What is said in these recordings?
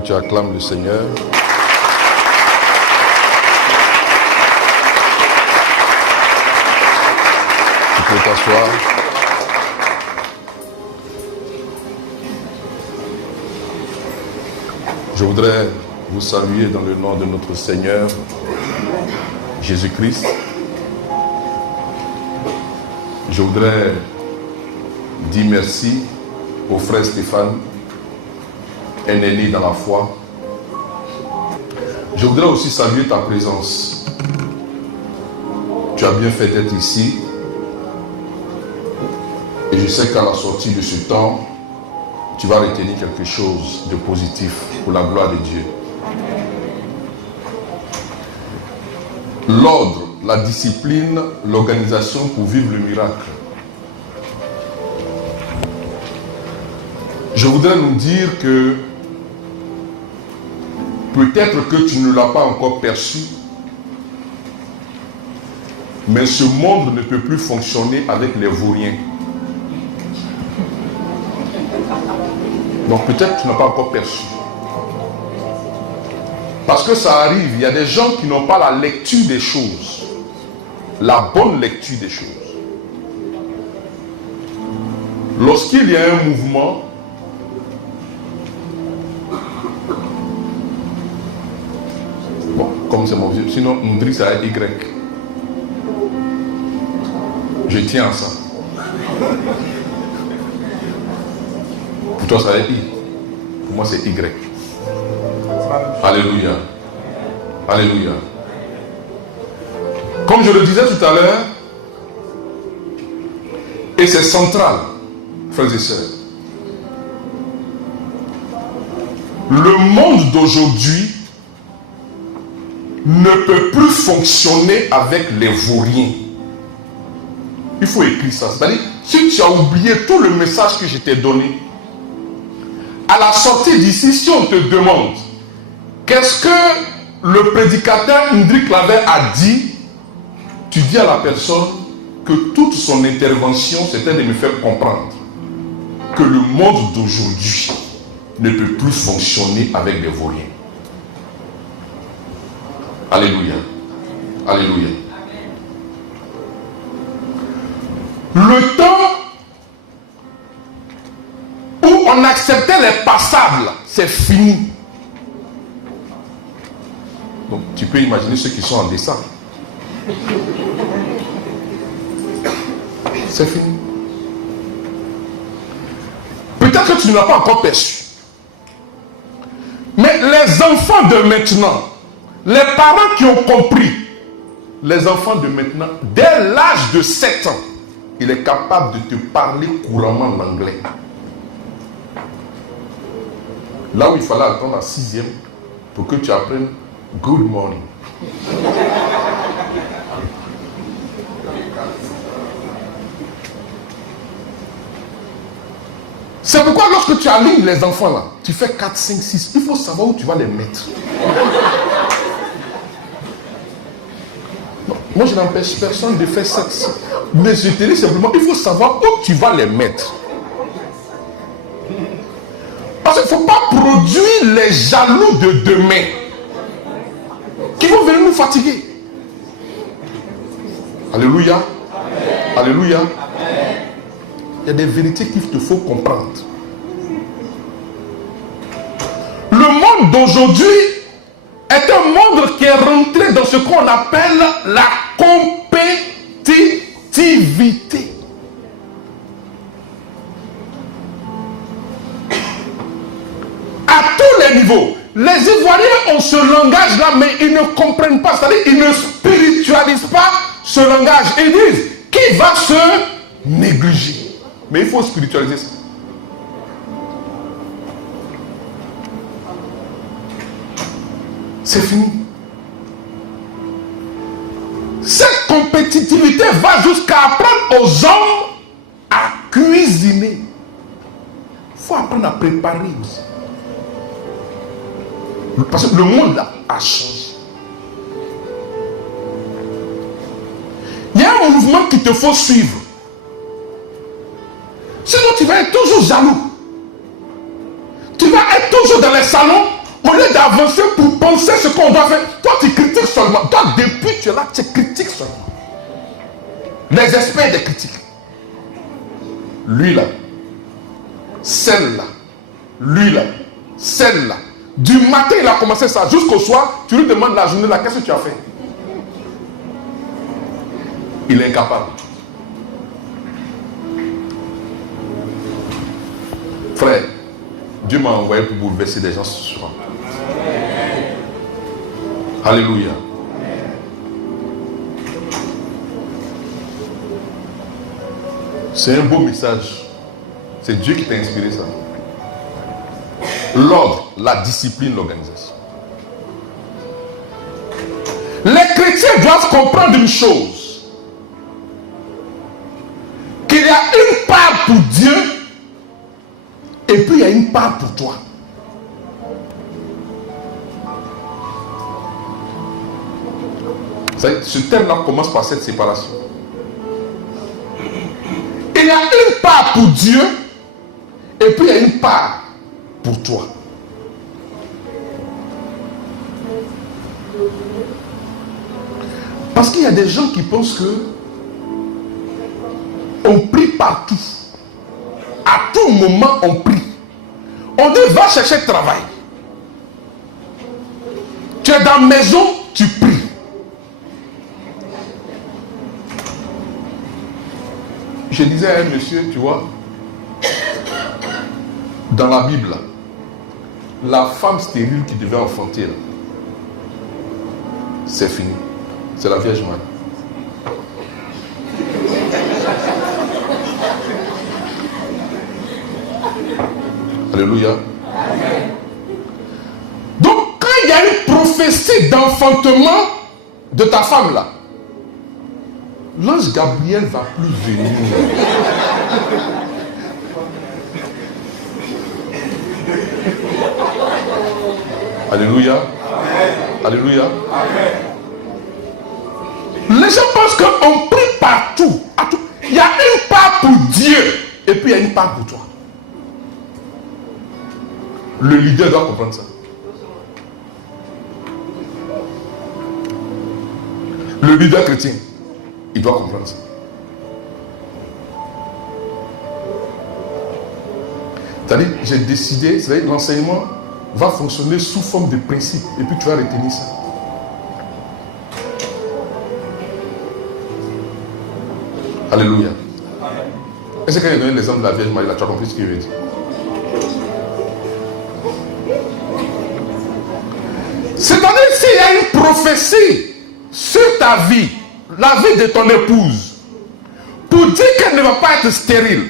tu acclames le Seigneur. Tu peux t'asseoir. Je voudrais vous saluer dans le nom de notre Seigneur Jésus-Christ. Je voudrais dire merci au frère Stéphane, un aîné dans la foi. Je voudrais aussi saluer ta présence. Tu as bien fait d'être ici. Et je sais qu'à la sortie de ce temps, tu vas retenir quelque chose de positif pour la gloire de Dieu. L'ordre, la discipline, l'organisation pour vivre le miracle. Je voudrais nous dire que peut-être que tu ne l'as pas encore perçu, mais ce monde ne peut plus fonctionner avec les vauriens. Donc peut-être que tu n'as pas encore perçu. Parce que ça arrive, il y a des gens qui n'ont pas la lecture des choses. La bonne lecture des choses. Lorsqu'il y a un mouvement, bon, comme c'est mon vieux, sinon Ndri ça a Y. Je tiens à ça. Pour toi ça a I. Pour moi c'est Y. Alléluia. Alléluia. Comme je le disais tout à l'heure, et c'est central, frères et sœurs. Le monde d'aujourd'hui ne peut plus fonctionner avec les vauriens. Il faut écrire ça. C'est-à-dire, si tu as oublié tout le message que je t'ai donné, à la sortie d'ici, si on te demande qu'est-ce que le prédicateur Ndri Claver a dit, tu dis à la personne que toute son intervention c'était de me faire comprendre que le monde d'aujourd'hui ne peut plus fonctionner avec des vauriens. Alléluia. Alléluia. Le temps où on acceptait les passables, c'est fini. Donc tu peux imaginer ceux qui sont en dessin. C'est fini. Peut-être que tu ne l'as pas encore perçu. Mais les enfants de maintenant, les parents qui ont compris, les enfants de maintenant, dès l'âge de 7 ans, il est capable de te parler couramment l'anglais. Là où il fallait attendre la 6e pour que tu apprennes good morning. C'est pourquoi lorsque tu alignes les enfants là, tu fais 4, 5, 6, il faut savoir où tu vas les mettre. Non, moi je n'empêche personne de faire ça. Mais je te dis simplement, il faut savoir où tu vas les mettre. Parce qu'il ne faut pas produire les jaloux de demain qui vont venir nous fatiguer. Alléluia. Amen. Alléluia. Amen. Il y a des vérités qu'il te faut comprendre. Le monde d'aujourd'hui est un monde qui est rentré dans ce qu'on appelle la compétitivité. À tous les niveaux. Les Ivoiriens ont ce langage-là, mais ils ne comprennent pas. C'est-à-dire ils ne spiritualisent pas ce langage. Ils disent, qui va se négliger? Mais il faut spiritualiser ça. C'est fini. Cette compétitivité va jusqu'à apprendre aux hommes à cuisiner. Il faut apprendre à préparer aussi. Parce que le monde là a changé. Il y a un mouvement qu'il te faut suivre. Sinon tu vas être toujours jaloux. Tu vas être toujours dans les salons d'avancer pour penser ce qu'on doit faire. Toi, tu critiques seulement. Toi, depuis que tu es là, tu critiques seulement. Les experts des critiques. Lui là, celle-là, lui là, celle-là. Du matin, il a commencé ça. Jusqu'au soir, tu lui demandes la journée là, qu'est-ce que tu as fait? Il est incapable. Frère, Dieu m'a envoyé pour bouleverser des gens ce soir. Alléluia. C'est un beau message. C'est Dieu qui t'a inspiré ça. L'ordre, la discipline, l'organisation. Les chrétiens doivent comprendre une chose. Qu'il y a une part pour Dieu et puis il y a une part pour toi. Ce thème-là commence par cette séparation. Il y a une part pour Dieu et puis il y a une part pour toi. Parce qu'il y a des gens qui pensent que on prie partout. À tout moment, on prie. On dit va chercher travail. Tu es dans la maison, tu pries. Je disais à un monsieur, tu vois, dans la Bible, la femme stérile qui devait enfanter, c'est fini. C'est la Vierge Marie. Alléluia. Donc, quand il y a une prophétie d'enfantement de ta femme là, l'ange Gabriel va plus venir. Alléluia. Alléluia. Les gens pensent qu'on prie partout. Il y a une part pour Dieu et puis il y a une part pour toi. Le leader doit comprendre ça. Le leader chrétien, il doit comprendre ça. C'est-à-dire, j'ai décidé, c'est-à-dire l'enseignement va fonctionner sous forme de principe et puis tu vas retenir ça. Alléluia. Est-ce que quand il a donné l'exemple de la Vierge Marie, là, tu as compris ce qu'il veut dire? C'est-à-dire s'il y a une prophétie sur ta vie, la vie de ton épouse, pour dire qu'elle ne va pas être stérile,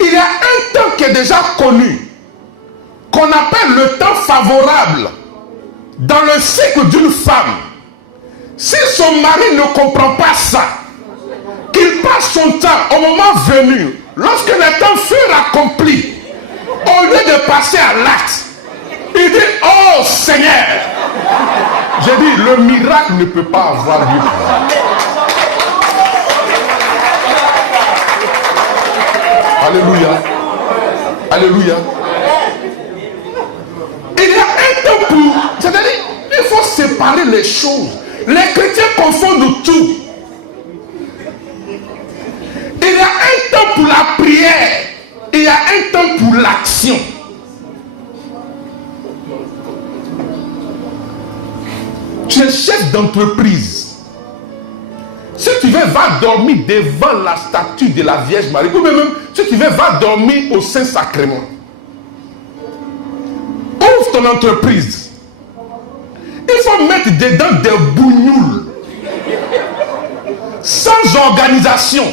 il y a un temps qui est déjà connu, qu'on appelle le temps favorable dans le cycle d'une femme. Si son mari ne comprend pas ça, qu'il passe son temps au moment venu, lorsque le temps fut accompli, au lieu de passer à l'acte, il dit, oh Seigneur, j'ai dit, le miracle ne peut pas avoir lieu. Alléluia. Alléluia. Il y a un temps pour, c'est-à-dire, il faut séparer les choses. Les chrétiens confondent tout. Il y a un temps pour la prière. Il y a un temps pour l'action. Tu es chef d'entreprise. Si tu veux, va dormir devant la statue de la Vierge Marie. Ou même, si tu veux, va dormir au Saint-Sacrement. Ouvre ton entreprise. Il faut mettre dedans des bougnoules. Sans organisation,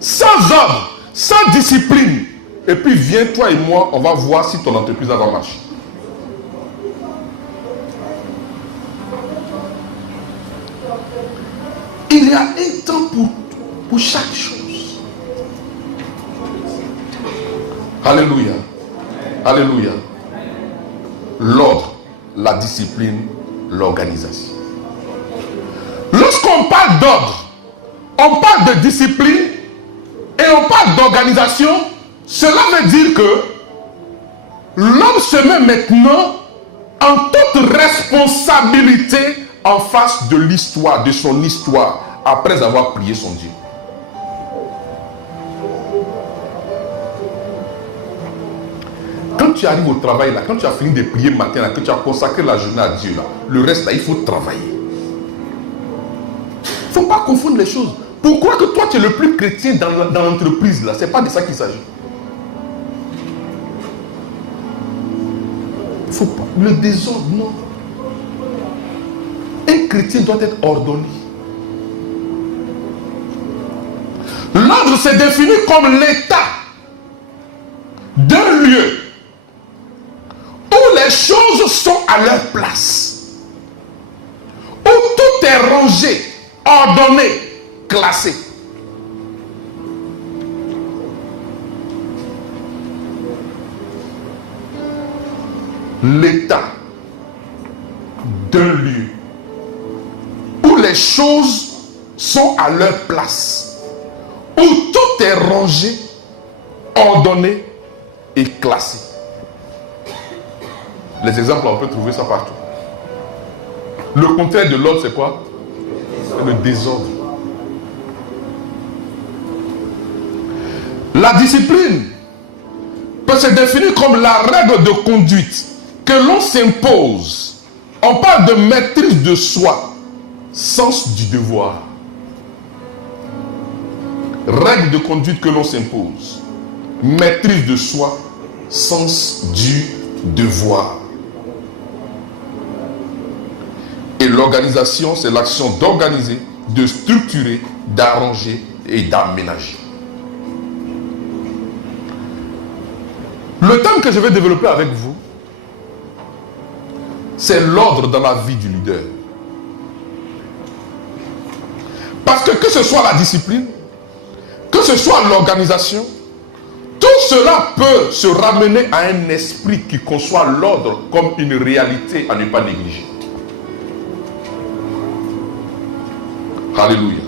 sans ordre, sans discipline. Et puis viens, toi et moi, on va voir si ton entreprise va marcher. Il y a un temps pour chaque chose. Alléluia. Alléluia. L'ordre, la discipline, l'organisation. Lorsqu'on parle d'ordre, on parle de discipline et on parle d'organisation, cela veut dire que l'homme se met maintenant en toute responsabilité en face de l'histoire, de son histoire, après avoir prié son Dieu. Quand tu arrives au travail, là, quand tu as fini de prier matin, là, que tu as consacré la journée à Dieu, là, le reste, là, il faut travailler. Il ne faut pas confondre les choses. Pourquoi que toi, tu es le plus chrétien dans l'entreprise, là? Ce n'est pas de ça qu'il s'agit. Il ne faut pas. Le désordre, non. Un chrétien doit être ordonné. L'ordre s'est défini comme l'état d'un lieu où les choses sont à leur place, où tout est rangé, ordonné, classé. L'état d'un lieu où les choses sont à leur place, où tout est rangé, ordonné et classé. Les exemples, on peut trouver ça partout. Le contraire de l'ordre, c'est quoi? C'est le désordre. La discipline peut se définir comme la règle de conduite que l'on s'impose. On parle de maîtrise de soi, sens du devoir. Règle de conduite que l'on s'impose. Maîtrise de soi, sens du devoir. Et l'organisation, c'est l'action d'organiser, de structurer, d'arranger et d'aménager. Le thème que je vais développer avec vous, c'est l'ordre dans la vie du leader. Parce que ce soit la discipline, que ce soit l'organisation, tout cela peut se ramener à un esprit qui conçoit l'ordre comme une réalité à ne pas négliger. Alléluia.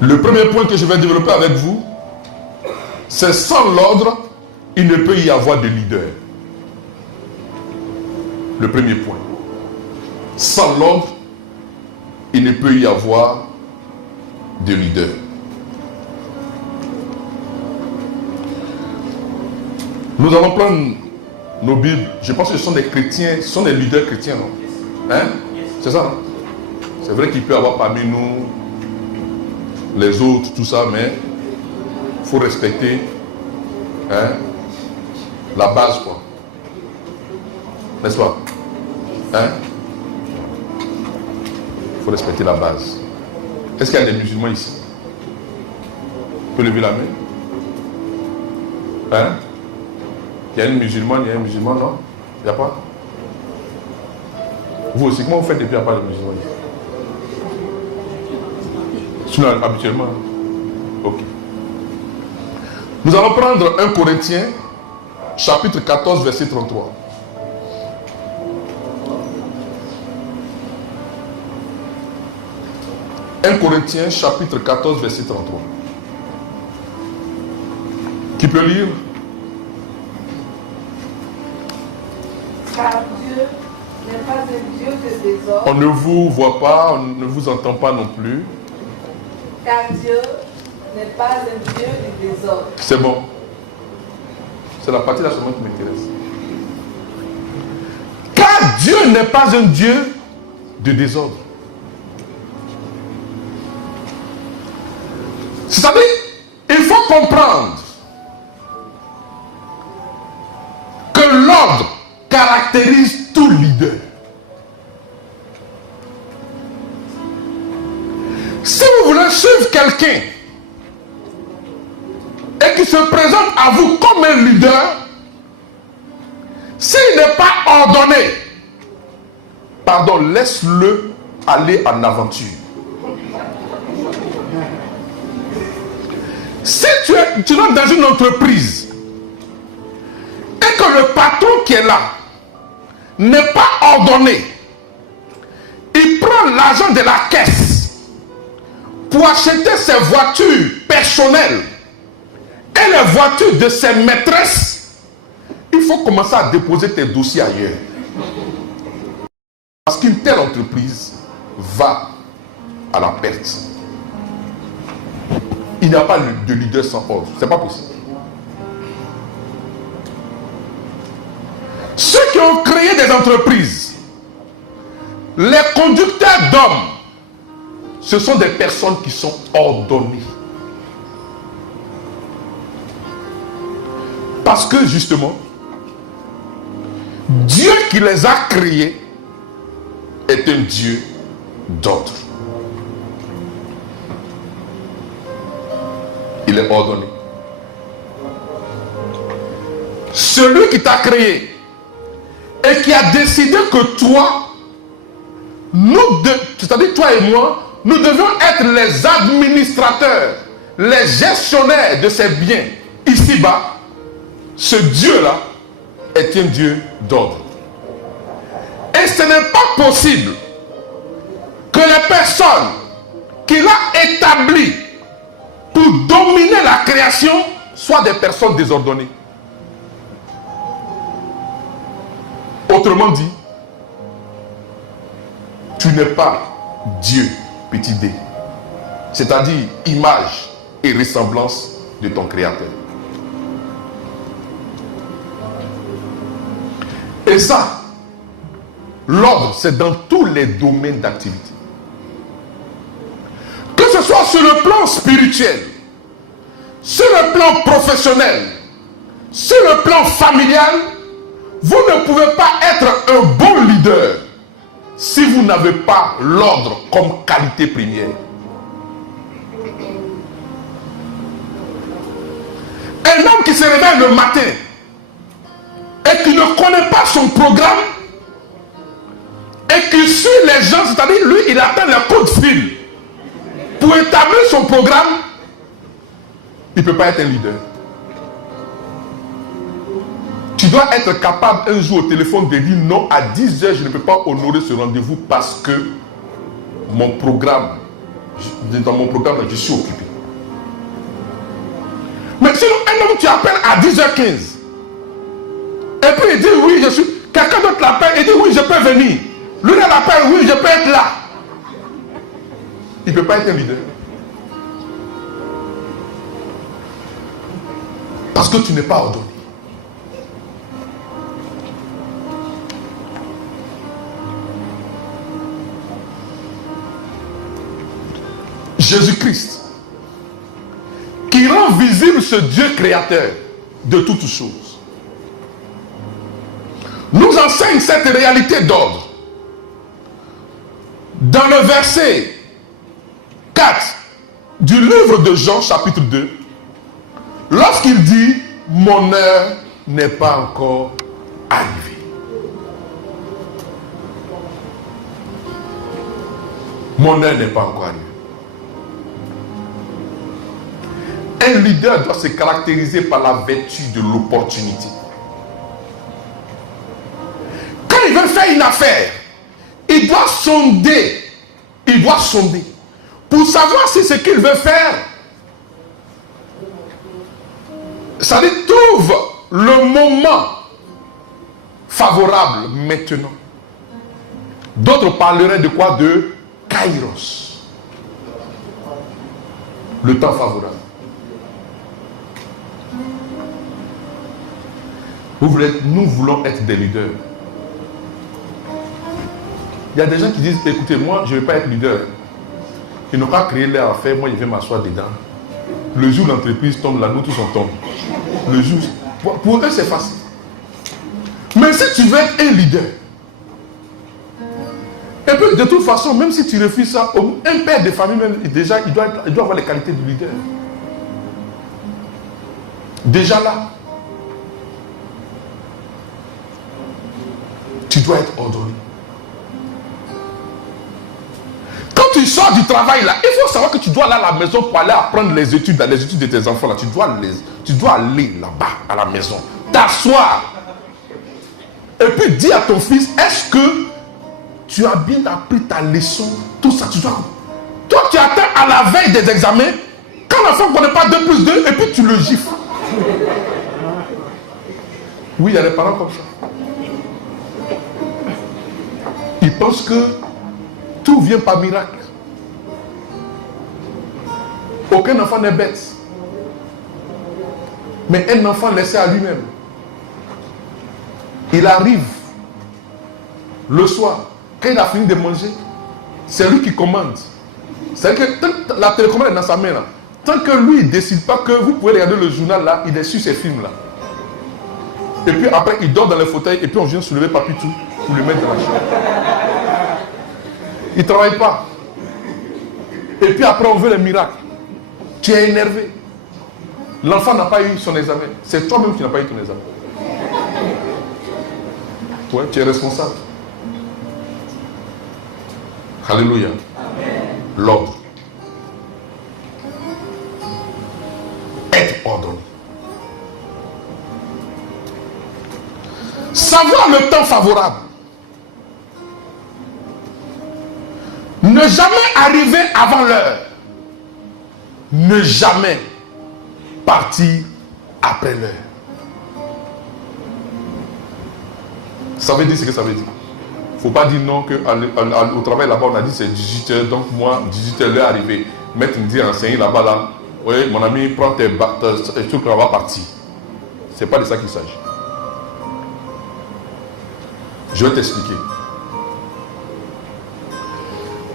Le premier point que je vais développer avec vous, c'est sans l'ordre, il ne peut y avoir de leader. Le premier point. Sans l'ordre, il ne peut y avoir de leader. Nous allons prendre nos Bibles. Je pense que ce sont des chrétiens, ce sont des leaders chrétiens, non? Hein? C'est ça, non? C'est vrai qu'il peut y avoir parmi nous les autres, tout ça, mais il faut respecter, hein, la base, quoi. N'est-ce pas? Hein? Il faut respecter la base. Est-ce qu'il y a des musulmans ici? Vous pouvez lever la main? Hein? Il y a une musulmane, il y a un musulman, non? Il n'y a pas? Vous aussi, comment vous faites depuis à part les musulmans ici? Sinon, habituellement. Ok. Nous allons prendre 1 Corinthiens, chapitre 14, verset 33. Corinthiens, chapitre 14, verset 33. Qui peut lire? Car Dieu n'est pas un Dieu de désordre. On ne vous voit pas, on ne vous entend pas non plus. Car Dieu n'est pas un Dieu de désordre. C'est bon. C'est la partie là seulement qui m'intéresse. Car Dieu n'est pas un Dieu de désordre. C'est-à-dire, il faut comprendre que l'ordre caractérise tout leader. Si vous voulez suivre quelqu'un et qui se présente à vous comme un leader, s'il n'est pas ordonné, pardon, laisse-le aller en aventure. Si tu es dans une entreprise et que le patron qui est là n'est pas ordonné, il prend l'argent de la caisse pour acheter ses voitures personnelles et les voitures de ses maîtresses il faut commencer à déposer tes dossiers ailleurs. Parce qu'une telle entreprise va à la perte. Il n'y a pas de leader sans ordre. Ce n'est pas possible. Ceux qui ont créé des entreprises, les conducteurs d'hommes, ce sont des personnes qui sont ordonnées. Parce que justement, Dieu qui les a créés est un Dieu d'ordre. Il est ordonné. Celui qui t'a créé et qui a décidé que toi, c'est-à-dire toi et moi, nous devions être les administrateurs, les gestionnaires de ces biens ici-bas. Ce Dieu-là est un Dieu d'ordre. Et ce n'est pas possible que les personnes qu'il a établies pour dominer la création soient des personnes désordonnées. Autrement dit, tu n'es pas Dieu, petit d, c'est-à-dire image et ressemblance de ton Créateur. Et ça, l'ordre, c'est dans tous les domaines d'activité. Que ce soit sur le plan spirituel, sur le plan professionnel, sur le plan familial, vous ne pouvez pas être un bon leader si vous n'avez pas l'ordre comme qualité première. Un homme qui se réveille le matin et qui ne connaît pas son programme et qui suit les gens, c'est-à-dire lui, il attend le code fil pour établir son programme, il ne peut pas être un leader. Tu dois être capable un jour au téléphone de dire non, à 10 h, je ne peux pas honorer ce rendez-vous parce que mon programme, dans mon programme, je suis occupé. Mais sinon, un homme, tu appelles à 10h15. Et puis il dit oui, je suis. Quelqu'un d'autre l'appelle et dit oui, je peux venir. Lui, il l'appelle, oui, je peux être là. Il ne peut pas être un leader. Parce que tu n'es pas ordonné. Jésus-Christ, qui rend visible ce Dieu créateur de toutes choses, nous enseigne cette réalité d'ordre. Dans le verset 4 du livre de Jean, chapitre 2, lorsqu'il dit « Mon heure n'est pas encore arrivée ». Mon heure n'est pas encore arrivée. Un leader doit se caractériser par la vertu de l'opportunité. Quand il veut faire une affaire, il doit sonder. Il doit sonder. Pour savoir si ce qu'il veut faire, ça lui trouve le moment favorable maintenant. D'autres parleraient de quoi? De Kairos. Le temps favorable. Nous voulons être des leaders. Il y a des gens qui disent, écoutez, moi, je ne vais pas être leader. Ils n'ont pas créé leur affaire, moi, je vais m'asseoir dedans. Le jour où l'entreprise tombe, là, nous tous on tombe. Le jour, pour eux, c'est facile. Mais si tu veux être un leader, et puis de toute façon, même si tu refuses ça, un père de famille, même, déjà, il doit avoir les qualités du leader. Déjà là, tu dois être ordonné. Quand tu sors du travail là, il faut savoir que tu dois aller à la maison pour aller apprendre les études de tes enfants là. Tu dois aller là-bas à la maison, t'asseoir. Et puis dis à ton fils, est-ce que tu as bien appris ta leçon? Tout ça, tu dois. Toi, tu attends à la veille des examens, quand l'enfant ne connaît pas 2 + 2, et puis tu le gifles. Oui, il y a des parents comme ça. Ils pensent que tout vient par miracle. Aucun enfant n'est bête. Mais un enfant laissé à lui-même, il arrive le soir, quand il a fini de manger, c'est lui qui commande. C'est-à-dire que la télécommande est dans sa main là. Tant que lui ne décide pas que vous pouvez regarder le journal là, il est sur ces films là. Et puis après, il dort dans le fauteuil et puis on vient soulever papy tout pour le mettre dans la chambre. Il ne travaille pas. Et puis après, on veut les miracles. Tu es énervé. L'enfant n'a pas eu son examen. C'est toi-même qui n'as pas eu ton examen. Ouais, tu es responsable. Alléluia. L'ordre. Être ordonné. Savoir le temps favorable. Ne jamais arriver avant l'heure. Ne jamais partir après l'heure. Ça veut dire ce que ça veut dire. Il ne faut pas dire non qu'au travail là-bas on a dit c'est 18h, donc moi 18h l'heure arrivée. Maître me dit enseigner là-bas là, oui mon ami prends tes trucs on va partir. C'est pas de ça qu'il s'agit. Je vais t'expliquer.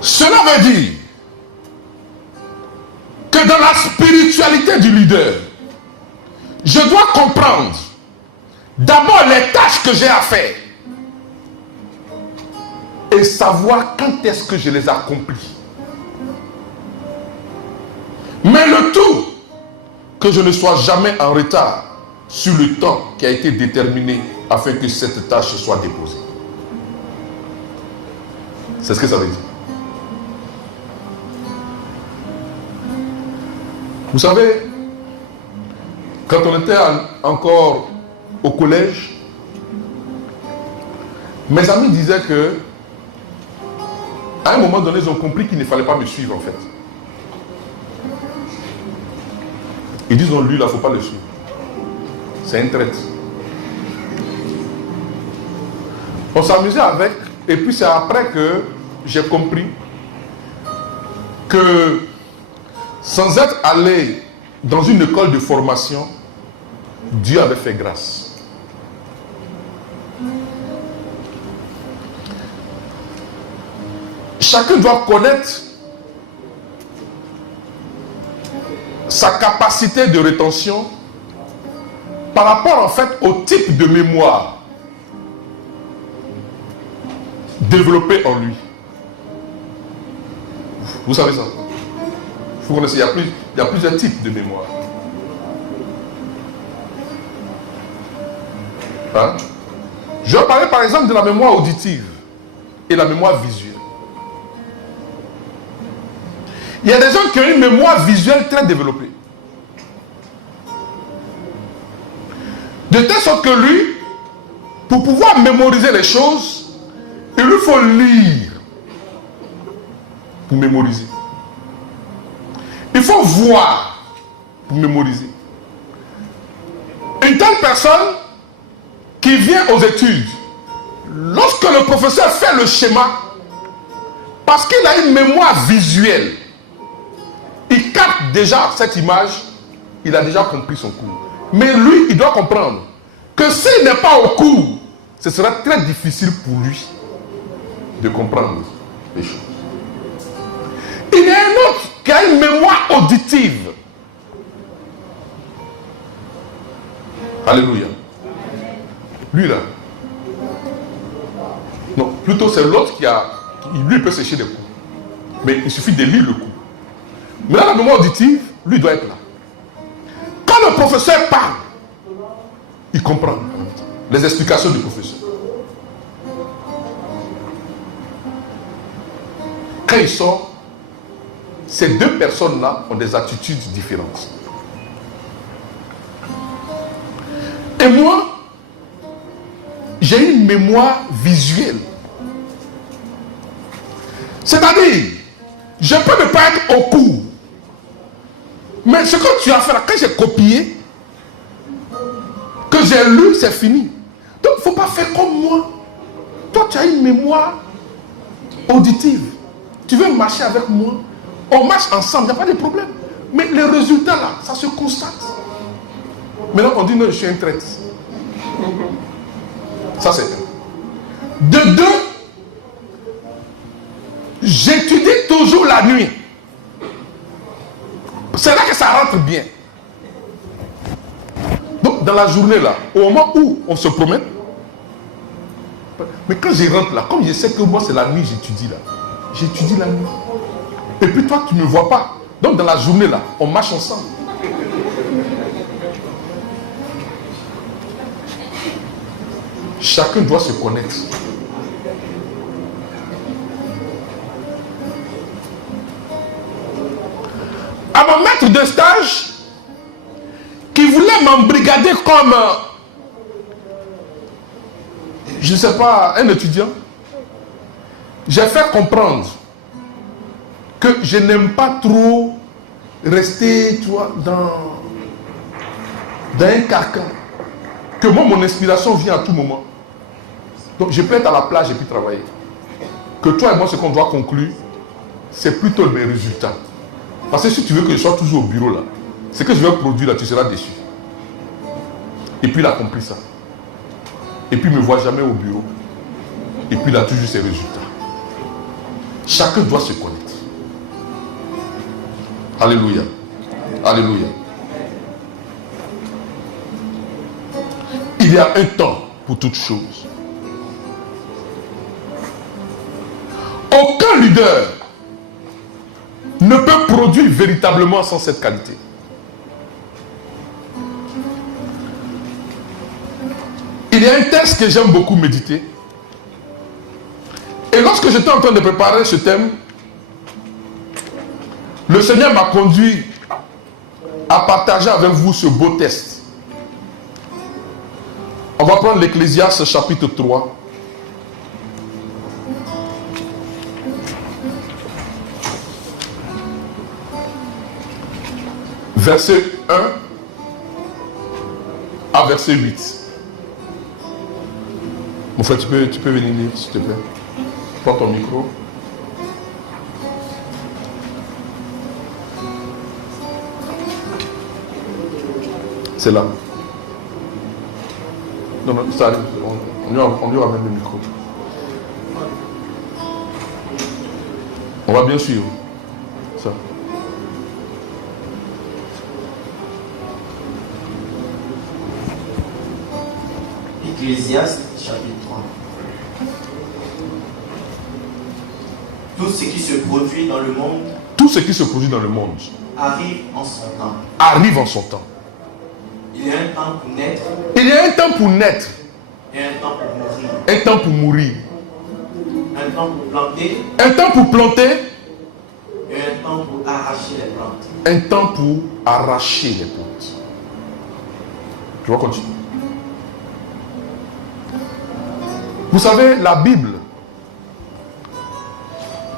Cela veut dire que dans la spiritualité du leader, je dois comprendre d'abord les tâches que j'ai à faire et savoir quand est-ce que je les accomplis. Mais le tout, que je ne sois jamais en retard sur le temps qui a été déterminé afin que cette tâche soit déposée. C'est ce que ça veut dire. Vous savez, quand on était encore au collège, mes amis disaient que à un moment donné, ils ont compris qu'il ne fallait pas me suivre en fait. Ils disent, lui, là, il ne faut pas le suivre. C'est un traître. On s'amusait avec, et puis c'est après que j'ai compris que sans être allé dans une école de formation, Dieu avait fait grâce. Chacun doit connaître sa capacité de rétention par rapport en fait au type de mémoire développé en lui. Vous savez ça? Vous connaissez, il y a plusieurs types de mémoire. Hein? Je vais parler par exemple de la mémoire auditive et la mémoire visuelle. Il y a des gens qui ont une mémoire visuelle très développée. De telle sorte que lui, pour pouvoir mémoriser les choses, il lui faut lire pour mémoriser. Il faut voir pour mémoriser. Une telle personne qui vient aux études, lorsque le professeur fait le schéma, parce qu'il a une mémoire visuelle, il capte déjà cette image, il a déjà compris son cours. Mais lui, il doit comprendre que s'il n'est pas au cours, ce sera très difficile pour lui de comprendre les choses. Il y a un autre qui a une mémoire auditive. Alléluia. Lui là. Non, plutôt c'est l'autre lui peut sécher des coups. Mais il suffit de lire le coup. Mais là, la mémoire auditive, lui doit être là. Quand le professeur parle, il comprend les explications du professeur. Quand il sort, ces deux personnes-là ont des attitudes différentes. Et moi, j'ai une mémoire visuelle. C'est-à-dire, je peux ne pas être au cours. Mais ce que tu as fait là, quand j'ai copié, que j'ai lu, c'est fini. Donc, il ne faut pas faire comme moi. Toi, tu as une mémoire auditive. Tu veux marcher avec moi, on marche ensemble, il n'y a pas de problème. Mais les résultats là, ça se constate. Maintenant, on dit non, je suis un traître. Ça, c'est un. De deux, j'étudie toujours la nuit. C'est là que ça rentre bien. Donc, dans la journée là, au moment où on se promène, mais quand je rentre là, comme je sais que moi c'est la nuit, j'étudie là. J'étudie la nuit. Et puis toi, tu ne me vois pas. Donc, dans la journée là, on marche ensemble. Chacun doit se connaître. À mon maître de stage, qui voulait m'embrigader comme, je ne sais pas, un étudiant, j'ai fait comprendre que je n'aime pas trop rester, tu vois, dans un carcan. Que moi, mon inspiration vient à tout moment. Donc, je peux être à la plage et puis travailler. Que toi et moi, ce qu'on doit conclure, c'est plutôt mes résultats. Parce que si tu veux que je sois toujours au bureau là, ce que je vais produire là, tu seras déçu. Et puis il accomplit ça. Et puis il ne me voit jamais au bureau. Et puis il a toujours ses résultats. Chacun doit se connaître. Alléluia. Alléluia. Il y a un temps pour toutes choses. Aucun leader ne peut produire véritablement sans cette qualité. Il y a un texte que j'aime beaucoup méditer. Et lorsque j'étais en train de préparer ce thème, le Seigneur m'a conduit à partager avec vous ce beau texte. On va prendre l'Ecclésiaste chapitre 3. Verset 1 à verset 8. Mon frère, tu peux venir lire, s'il te plaît. Prends ton micro. C'est là. Non, non, ça arrive. On lui ramène le micro. On va bien suivre. Ça. Ecclésiaste, chapitre 3. Tout ce qui se produit dans le monde, Tout ce qui se produit dans le monde arrive en son temps. arrive en son temps. Il y a un temps pour naître Il y a un temps pour naître, et un temps pour mourir. un temps pour mourir, Un temps pour planter un temps pour planter, et un temps pour arracher les plantes. un temps pour arracher les plantes. Je vais continuer. Vous savez, la Bible,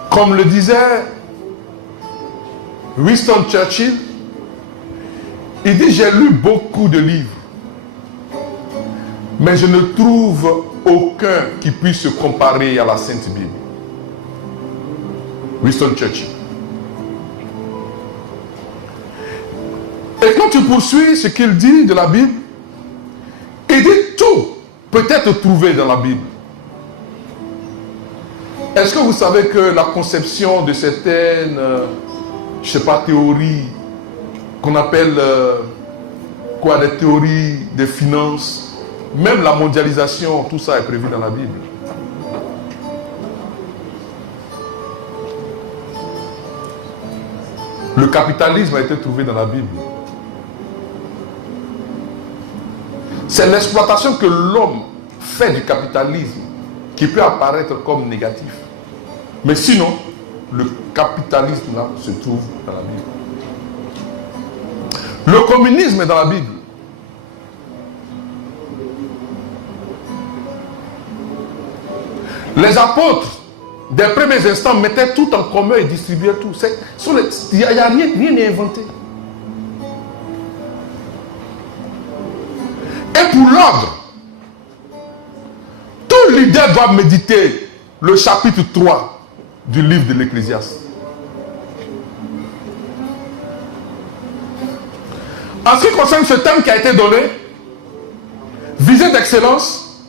comme le disait Winston Churchill, il dit: j'ai lu beaucoup de livres, mais je ne trouve aucun qui puisse se comparer à la Sainte Bible. Winston Churchill. Et quand tu poursuis ce qu'il dit de la Bible, il dit tout peut être trouvé dans la Bible. Est-ce que vous savez que la conception de certaines, je ne sais pas, théories, qu'on appelle des théories de finances, même la mondialisation, tout ça est prévu dans la Bible. Le capitalisme a été trouvé dans la Bible. C'est l'exploitation que l'homme fait du capitalisme qui peut apparaître comme négatif. Mais sinon, le capitalisme là se trouve dans la Bible. Le communisme est dans la Bible. Les apôtres, des premiers instants, mettaient tout en commun et distribuaient tout. Il n'y a rien n'est inventé. Et pour l'ordre. Tout leader doit méditer le chapitre 3 du livre de l'Ecclésiaste. En ce qui concerne ce thème qui a été donné, visée d'excellence,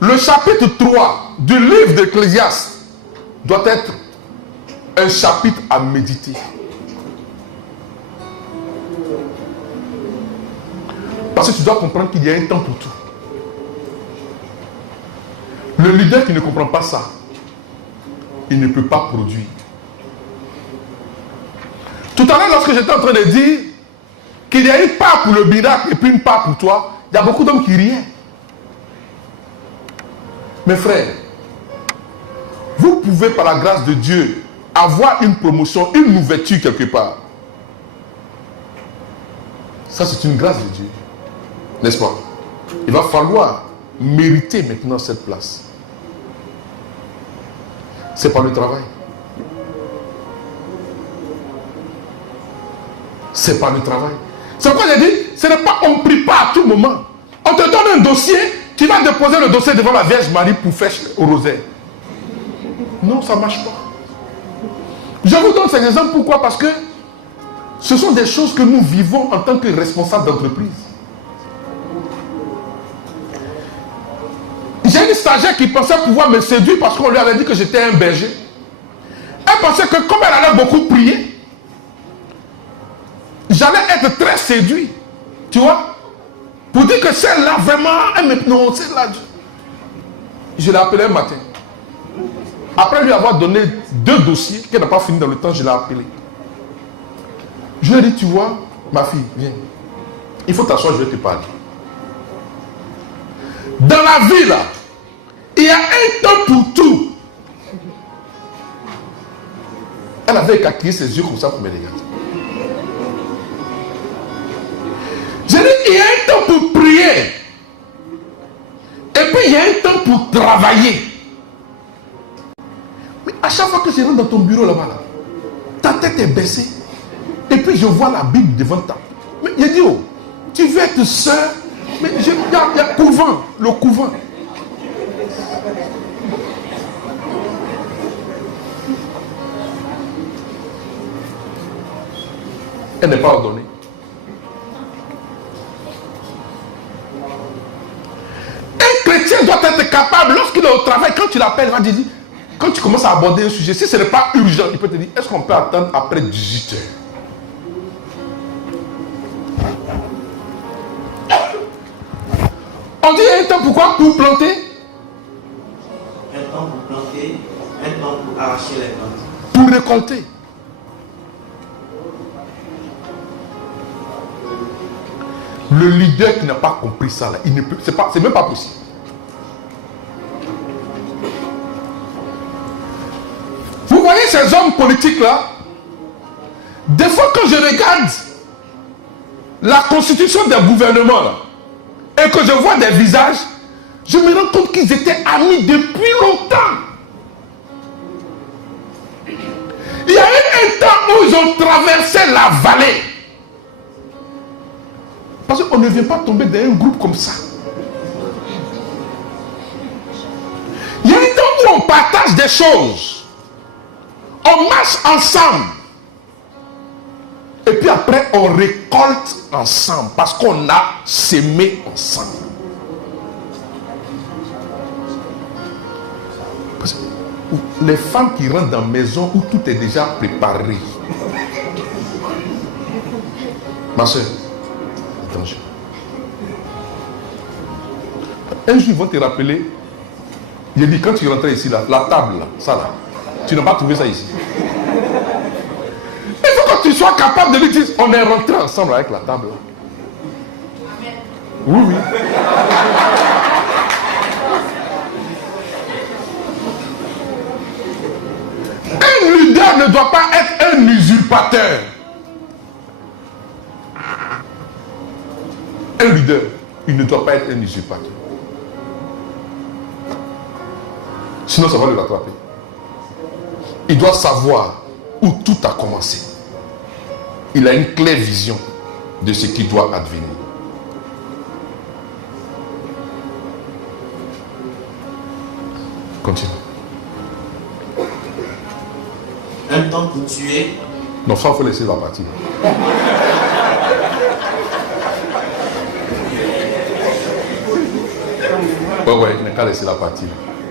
le chapitre 3 du livre de l'Ecclésiaste doit être un chapitre à méditer. Parce que tu dois comprendre qu'il y a un temps pour tout. Le leader qui ne comprend pas ça, il ne peut pas produire. Tout à l'heure, lorsque j'étais en train de dire qu'il y a une part pour le miracle et puis une part pour toi, il y a beaucoup d'hommes qui riaient. Mes frères, vous pouvez par la grâce de Dieu avoir une promotion, une ouverture quelque part. Ça, c'est une grâce de Dieu. N'est-ce pas? Il va falloir mériter maintenant cette place. C'est par le travail. C'est par le travail. C'est pourquoi j'ai dit, ce n'est pas, on ne prie pas à tout moment. On te donne un dossier, tu vas déposer le dossier devant la Vierge Marie pour faire au rosaire. Non, ça ne marche pas. Je vous donne ces exemples, pourquoi? Parce que ce sont des choses que nous vivons en tant que responsables d'entreprise. J'ai une stagiaire qui pensait pouvoir me séduire parce qu'on lui avait dit que j'étais un berger. Elle pensait que comme elle allait beaucoup prier, j'allais être très séduit. Tu vois? Pour dire que celle-là, vraiment, elle me... Non, celle-là... Je l'ai appelée un matin. Après lui avoir donné 2 dossiers qu'elle n'a pas fini dans le temps, je l'ai appelée. Je lui ai dit, tu vois, ma fille, viens. Il faut t'asseoir, je vais te parler. Dans la vie, là, il y a un temps pour tout. Elle avait écarquillé ses yeux comme ça pour me regarder. J'ai dit, il y a un temps pour prier. Et puis, il y a un temps pour travailler. Mais à chaque fois que je rentre dans ton bureau là-bas, là, ta tête est baissée. Et puis, je vois la Bible devant toi. Mais il dit, oh, tu veux être sœur? Mais il y a couvent, le couvent. Elle n'est pas ordonnée. Un chrétien doit être capable, lorsqu'il est au travail, quand tu l'appelles, il va te dire, quand tu commences à aborder un sujet, si ce n'est pas urgent, il peut te dire, est-ce qu'on peut attendre après 18 heures? On dit un temps pourquoi? Pour planter? Un temps pour planter, un temps pour arracher les plantes. Pour récolter. Le leader qui n'a pas compris ça, là, il ne peut, c'est même pas possible. Vous voyez ces hommes politiques là, des fois quand je regarde la constitution des gouvernements là, et que je vois des visages, je me rends compte qu'ils étaient amis depuis longtemps. Il y a eu un temps où ils ont traversé la vallée. Parce qu'on ne vient pas tomber dans un groupe comme ça. Il y a un temps où on partage des choses. On marche ensemble. Et puis après, on récolte ensemble. Parce qu'on a sémé ensemble. Parce que les femmes qui rentrent dans la maison où tout est déjà préparé. Ma soeur, attention. Un jour, ils vont te rappeler. Il a dit, quand tu rentrais ici, là, la table, là, ça là, tu n'as pas trouvé ça ici. Il faut que tu sois capable de lui dire, on est rentré ensemble avec la table. Là. Oui, oui. Un leader ne doit pas être un usurpateur. Un leader, il ne doit pas être un usurpateur. Sinon, ça va le rattraper. Il doit savoir où tout a commencé. Il a une claire vision de ce qui doit advenir. Continue. Un temps pour tuer. Non, ça, il faut laisser la partie. Ouais, il n'a qu'à laisser la partie.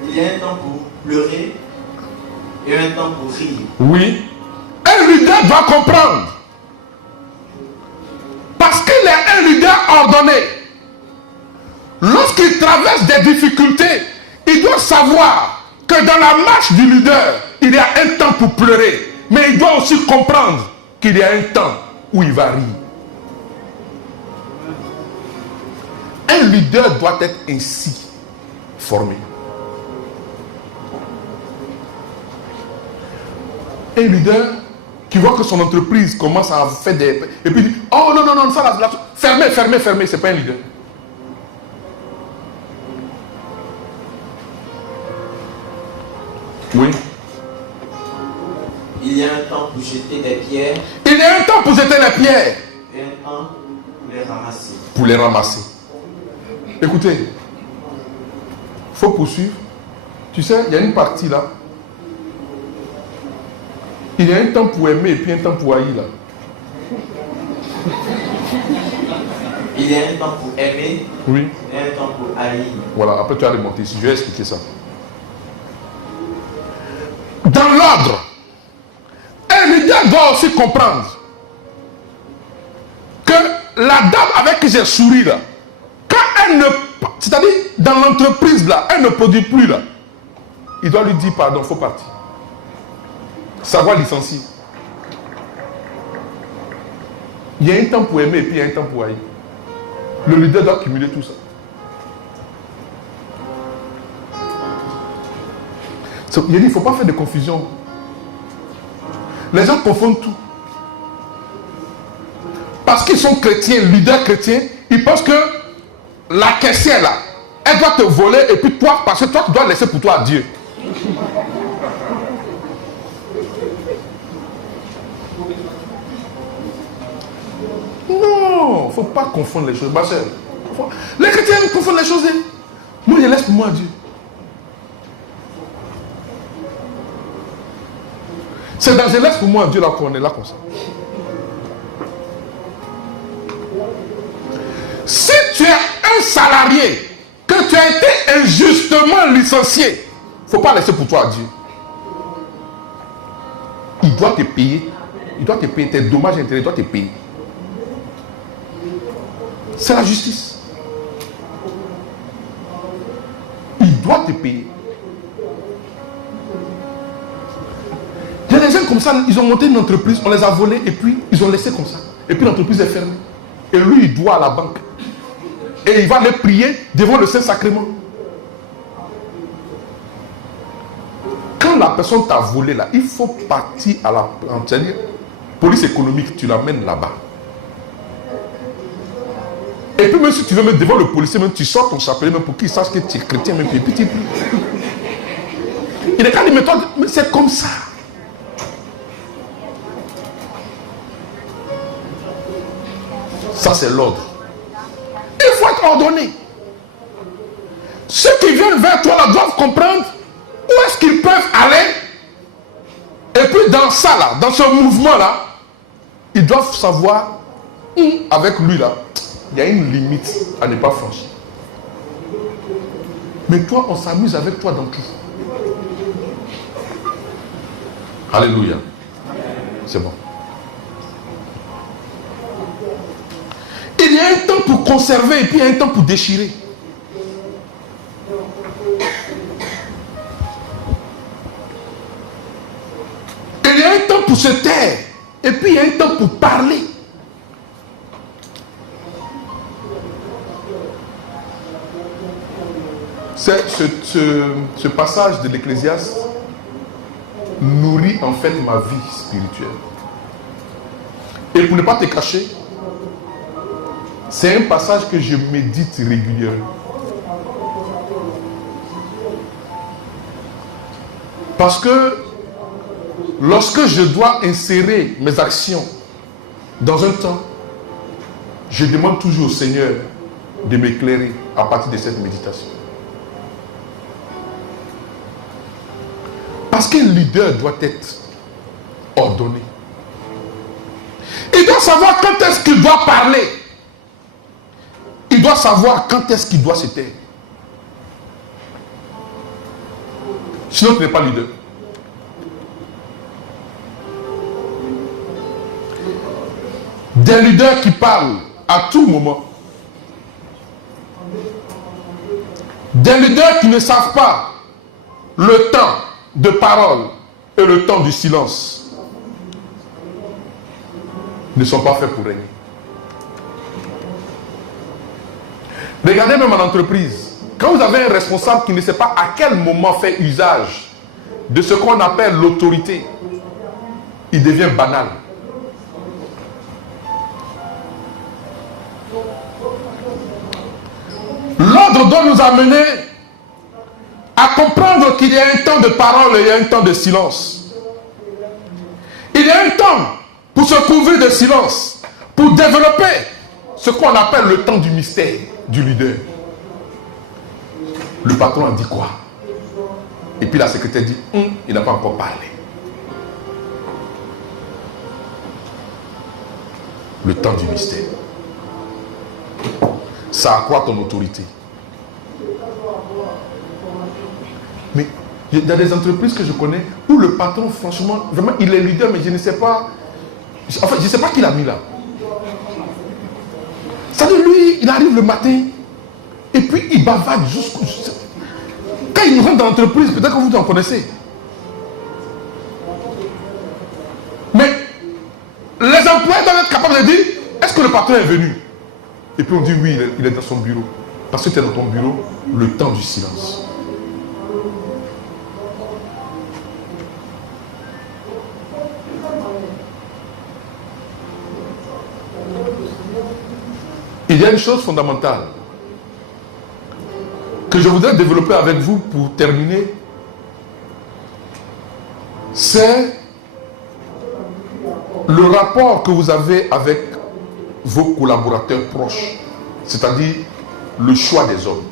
Il y a un temps pour pleurer et un temps pour rire. Oui. Un leader doit comprendre. Parce qu'il est un leader ordonné. Lorsqu'il traverse des difficultés, il doit savoir que dans la marche du leader, il y a un temps pour pleurer. Mais il doit aussi comprendre qu'il y a un temps où il va rire. Un leader doit être ainsi formé. Un leader qui voit que son entreprise commence à faire des... Et puis il dit, oh non, non, non, ça là, fermez, c'est pas un leader. Oui. Il y a un temps pour jeter des pierres. Il y a un temps pour jeter les pierres. Et un temps pour les ramasser. Pour les ramasser. Écoutez, il faut poursuivre. Tu sais, il y a une partie là. Il y a un temps pour aimer et puis un temps pour haïr là. Il y a un temps pour aimer. Oui. Et un temps pour haïr. Voilà, après tu as remonté ici. Je vais expliquer ça. Dans l'ordre, un leader doit aussi comprendre que la dame avec qui j'ai souri là, quand elle ne... C'est-à-dire, dans l'entreprise là, elle ne produit plus là. Il doit lui dire pardon, il faut partir. Savoir licencier. Il y a un temps pour aimer et puis il y a un temps pour haïr. Le leader doit cumuler tout ça. Il ne faut pas faire de confusion. Les gens confondent tout. Parce qu'ils sont chrétiens, leaders chrétiens, ils pensent que la caissière là, elle doit te voler et puis toi, parce que toi tu dois laisser pour toi à Dieu. Non, il ne faut pas confondre les choses. Ma soeur, les chrétiens confondent les choses. Moi je laisse pour moi à Dieu. C'est dans je laisse pour moi à Dieu là qu'on est là comme ça. Si tu es un salarié, que tu as été injustement licencié, il ne faut pas laisser pour toi à Dieu. Il doit te payer. Il doit te payer. Tes dommages intérêts, il doit te payer. C'est la justice. Il doit te payer. Il y a des gens comme ça, ils ont monté une entreprise, on les a volés et puis ils ont laissé comme ça. Et puis l'entreprise est fermée. Et lui, il doit à la banque. Et il va les prier devant le Saint-Sacrement. Quand la personne t'a volé là, il faut partir à la police économique, tu l'amènes là-bas. Et puis même si tu veux mettre devant le policier, même tu sors ton chapelet même pour qu'il sache que tu es chrétien, même puis tu pries. Il est quand même méthode, mais c'est comme ça. Ça c'est l'ordre. Il faut être ordonné. Ceux qui viennent vers toi là doivent comprendre où est-ce qu'ils peuvent aller. Et puis dans ça là, dans ce mouvement là, ils doivent savoir où avec lui là, il y a une limite à ne pas franchir. Mais toi, on s'amuse avec toi dans tout. Alléluia. C'est bon. Il y a un temps pour conserver et puis il y a un temps pour déchirer. Il y a un temps pour se taire et puis il y a un temps pour parler. Ce passage de l'Ecclésiaste nourrit en fait ma vie spirituelle. Et pour ne pas te cacher, c'est un passage que je médite régulièrement. Parce que lorsque je dois insérer mes actions dans un temps, je demande toujours au Seigneur de m'éclairer à partir de cette méditation. Parce qu'un leader doit être ordonné. Il doit savoir quand est-ce qu'il doit parler. Il doit savoir quand est-ce qu'il doit se taire. Sinon, tu n'es pas leader. Des leaders qui parlent à tout moment. Des leaders qui ne savent pas le temps de parole et le temps du silence ne sont pas faits pour régner. Regardez même en entreprise. Quand vous avez un responsable qui ne sait pas à quel moment faire usage de ce qu'on appelle l'autorité, il devient banal. L'ordre doit nous amener à comprendre qu'il y a un temps de parole et il y a un temps de silence. Il y a un temps pour se couvrir de silence, pour développer ce qu'on appelle le temps du mystère du leader. Le patron a dit quoi? Et puis la secrétaire dit, il n'a pas encore parlé. Le temps du mystère. Ça accroît ton autorité. Mais il y a des entreprises que je connais où le patron, franchement, vraiment, il est leader, mais je ne sais pas. Enfin, je ne sais pas qui l'a mis là. C'est-à-dire, lui, il arrive le matin et puis il bavade jusqu'au. Quand il rentre dans l'entreprise, peut-être que vous en connaissez. Mais les employés doivent être capables de dire, est-ce que le patron est venu? Et puis on dit oui, il est dans son bureau. Parce que tu es dans ton bureau, le temps du silence. Il y a une chose fondamentale que je voudrais développer avec vous pour terminer. C'est le rapport que vous avez avec vos collaborateurs proches, c'est-à-dire le choix des hommes.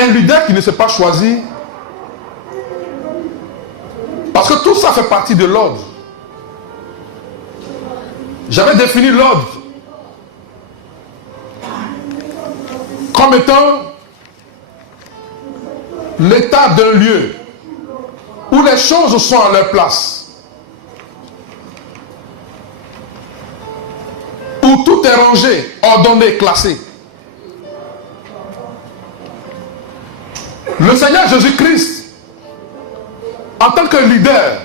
Un leader qui ne s'est pas choisi, parce que tout ça fait partie de l'ordre. J'avais défini l'ordre comme étant l'état d'un lieu où les choses sont à leur place, où tout est rangé, ordonné, classé. Le Seigneur Jésus-Christ, en tant que leader,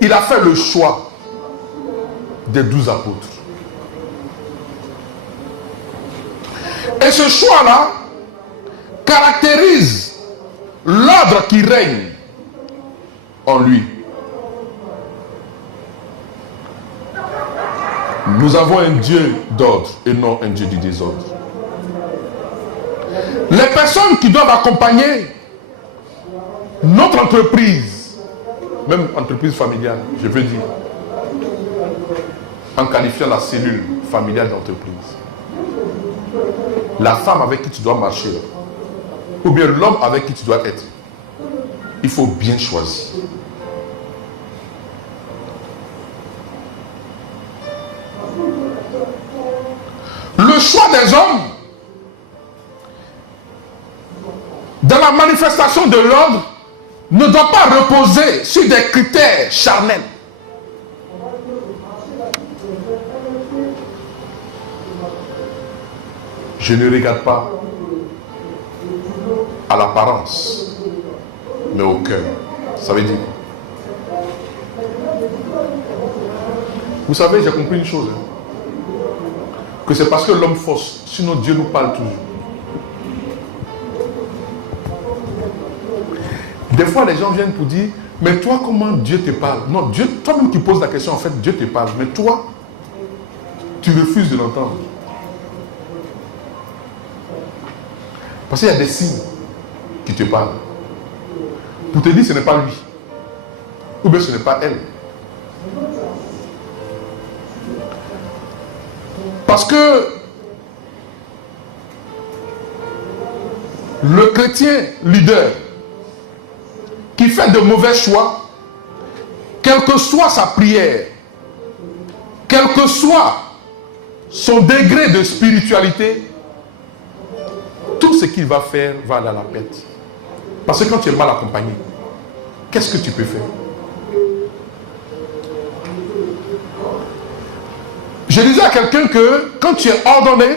il a fait le choix des 12 apôtres. Et ce choix-là caractérise l'ordre qui règne en lui. Nous avons un Dieu d'ordre et non un Dieu du désordre. Les personnes qui doivent accompagner notre entreprise, même entreprise familiale, je veux dire, en qualifiant la cellule familiale d'entreprise, la femme avec qui tu dois marcher, ou bien l'homme avec qui tu dois être, il faut bien choisir. Le choix des hommes dans la manifestation de l'ordre ne doit pas reposer sur des critères charnels. Je ne regarde pas à l'apparence, mais au cœur. Ça veut dire, vous savez, j'ai compris une chose, que c'est parce que l'homme fausse, sinon Dieu nous parle toujours. Des fois, les gens viennent pour dire, mais toi, comment Dieu te parle? Non, Dieu, toi-même qui poses la question, en fait, Dieu te parle, mais toi, tu refuses de l'entendre. Parce qu'il y a des signes qui te parlent. Pour te dire, ce n'est pas lui. Ou bien ce n'est pas elle. Parce que Le chrétien leader qui fait de mauvais choix, quelle que soit sa prière, quel que soit son degré de spiritualité, tout ce qu'il va faire va aller à la pète. Parce que quand tu es mal accompagné, qu'est-ce que tu peux faire? Je disais à quelqu'un que quand tu es ordonné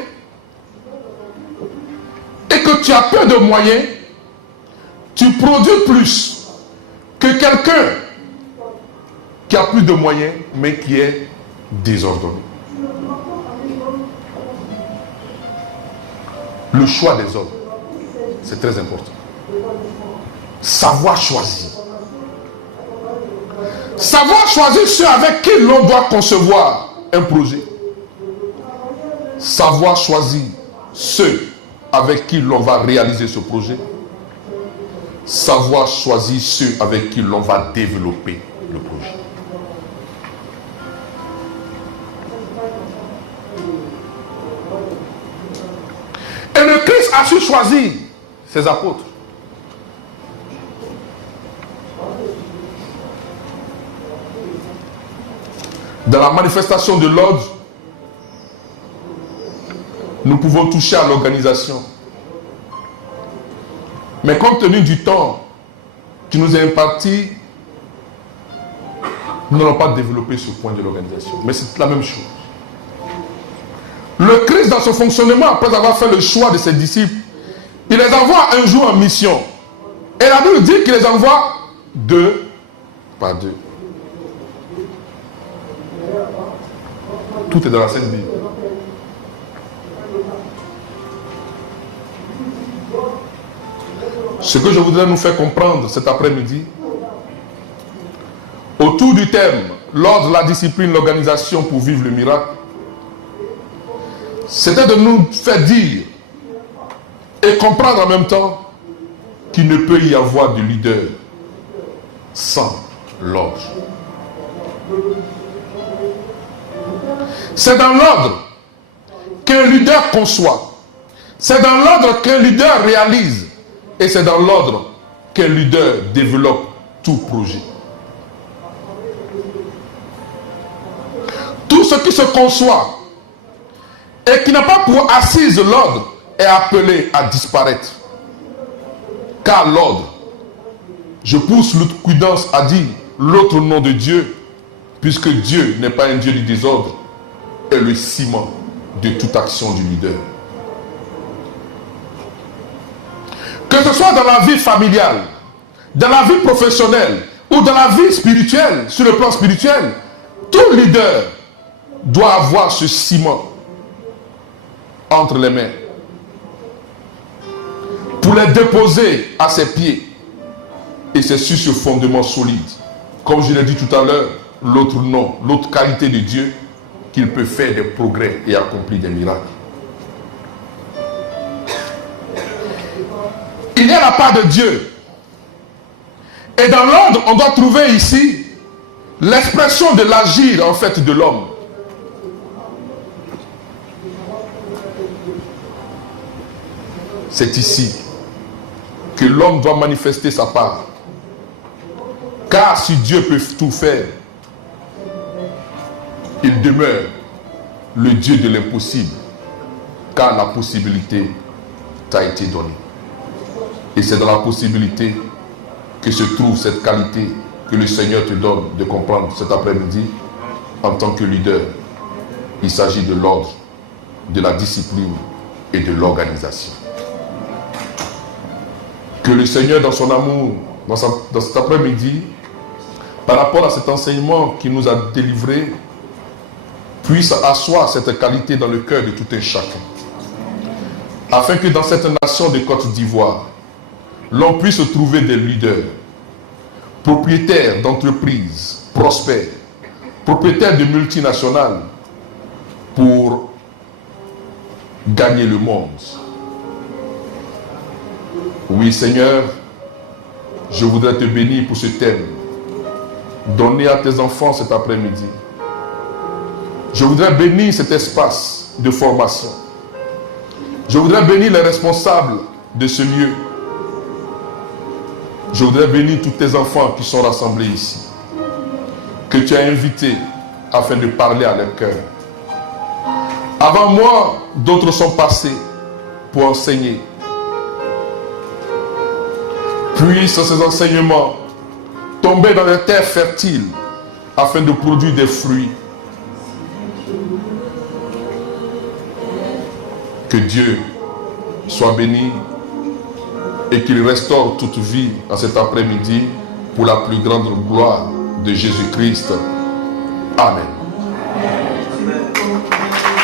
et que tu as peu de moyens, tu produis plus que quelqu'un qui a plus de moyens mais qui est désordonné. Le choix des hommes, c'est très important. Savoir choisir. Savoir choisir ceux avec qui l'on doit concevoir un projet. Savoir choisir ceux avec qui l'on va réaliser ce projet. Savoir choisir ceux avec qui l'on va développer le projet. Et le Christ a su choisir ses apôtres. Dans la manifestation de l'ordre, nous pouvons toucher à l'organisation. Mais compte tenu du temps qui nous est imparti, nous n'allons pas développer ce point de l'organisation. Mais c'est la même chose. Le Christ, dans son fonctionnement, après avoir fait le choix de ses disciples, il les envoie un jour en mission. Et la Bible dit qu'il les envoie deux par deux. Tout est dans la Sainte Bible. Ce que je voudrais nous faire comprendre cet après-midi, autour du thème « L'ordre, la discipline, l'organisation pour vivre le miracle », c'était de nous faire dire et comprendre en même temps qu'il ne peut y avoir de leader sans l'ordre. C'est dans l'ordre qu'un leader conçoit. C'est dans l'ordre qu'un leader réalise. Et c'est dans l'ordre qu'un leader développe tout projet. Tout ce qui se conçoit et qui n'a pas pour assise l'ordre est appelé à disparaître. Car l'ordre, je pousse l'autocuidance à dire l'autre nom de Dieu, puisque Dieu n'est pas un Dieu du désordre, est le ciment de toute action du leader. Que ce soit dans la vie familiale, dans la vie professionnelle ou dans la vie spirituelle, sur le plan spirituel, tout leader doit avoir ce ciment entre les mains pour les déposer à ses pieds. Et c'est sur ce fondement solide, comme je l'ai dit tout à l'heure, l'autre nom, l'autre qualité de Dieu, qu'il peut faire des progrès et accomplir des miracles. Il y a la part de Dieu. Et dans l'ordre, on doit trouver ici l'expression de l'agir en fait de l'homme. C'est ici que l'homme doit manifester sa part. Car si Dieu peut tout faire, il demeure le Dieu de l'impossible, car la possibilité t'a été donnée. Et c'est dans la possibilité que se trouve cette qualité que le Seigneur te donne de comprendre cet après-midi en tant que leader. Il s'agit de l'ordre, de la discipline et de l'organisation. Que le Seigneur, dans son amour, dans cet après-midi, par rapport à cet enseignement qu'il nous a délivré, puisse asseoir cette qualité dans le cœur de tout un chacun. Afin que dans cette nation de Côte d'Ivoire, l'on puisse trouver des leaders, propriétaires d'entreprises prospères, propriétaires de multinationales, pour gagner le monde. Oui, Seigneur, je voudrais te bénir pour ce thème. Donner à tes enfants cet après-midi. Je voudrais bénir cet espace de formation. Je voudrais bénir les responsables de ce lieu, je voudrais bénir tous tes enfants qui sont rassemblés ici, que tu as invités afin de parler à leur cœur. Avant moi, d'autres sont passés pour enseigner. Puissent ces enseignements tomber dans les terres fertiles afin de produire des fruits. Que Dieu soit béni et qu'il restaure toute vie en cet après-midi pour la plus grande gloire de Jésus-Christ. Amen. Amen.